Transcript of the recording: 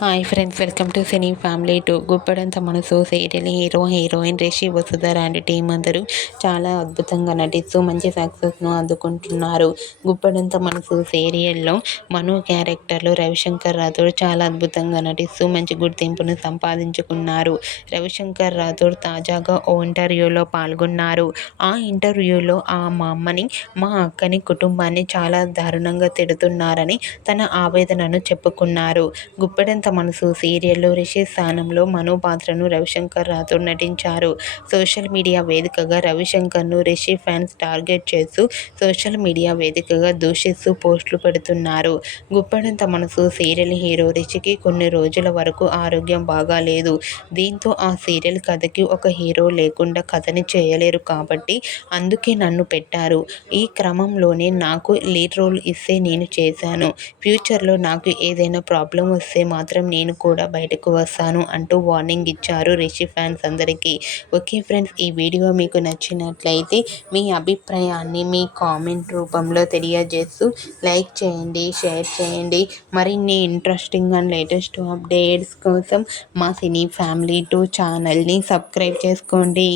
Hi friends, welcome to cine family two. Guppedantha Manasu serial hero heroine Rishi Vasudhara and team అందరూ చాలా అద్భుతంగా నటిస్తూ మంచి సక్సెస్ను అందుకుంటున్నారు. గుప్పడంత మనసు సీరియల్లో మను క్యారెక్టర్లో రవిశంకర్ రాథోడ్ చాలా అద్భుతంగా నటిస్తూ మంచి గుర్తింపును సంపాదించుకున్నారు. రవిశంకర్ రాథోడ్ తాజాగా ఓ ఇంటర్వ్యూలో పాల్గొన్నారు. ఆ ఇంటర్వ్యూలో మా అమ్మని, మా అక్కని, కుటుంబాన్ని చాలా దారుణంగా తిడుతున్నారని తన ఆవేదనను చెప్పుకున్నారు. గుప్పెడంత మనసు సీరియల్లో రిషి స్థానంలో మను పాత్రను రవిశంకర్ రాథోడ్ నటించారు. సోషల్ మీడియా వేదికగా రవిశంకర్ను రిషి ఫ్యాన్స్ టార్గెట్ చేస్తూ సోషల్ మీడియా వేదికగా దూషిస్తూ పోస్టులు పెడుతున్నారు. గుప్పెడంత మనసు సీరియల్ హీరో రిషికి కొన్ని రోజుల వరకు ఆరోగ్యం బాగాలేదు. దీంతో ఆ సీరియల్ కథకి ఒక హీరో లేకుండా కథని చేయలేరు కాబట్టి అందుకే నన్ను పెట్టారు. ఈ క్రమంలోనే నాకు లీడ్ రోల్ ఇస్తే నేను చేశాను. ఫ్యూచర్లో నాకు ఏదైనా ప్రాబ్లం వస్తే మాత్రం నేను కూడా బయటకు వస్తాను అంటూ వార్నింగ్ ఇచ్చారు రిషి ఫ్యాన్స్ అందరికీ. ఓకే ఫ్రెండ్స్, ఈ వీడియో మీకు నచ్చినట్లయితే మీ అభిప్రాయాన్ని మీ కామెంట్ రూపంలో తెలియజేస్తూ లైక్ చేయండి, షేర్ చేయండి. మరిన్ని ఇంట్రెస్టింగ్ అండ్ లేటెస్ట్ అప్డేట్స్ కోసం మా సినీ ఫ్యామిలీ 2 ఛానల్ని సబ్స్క్రైబ్ చేసుకోండి.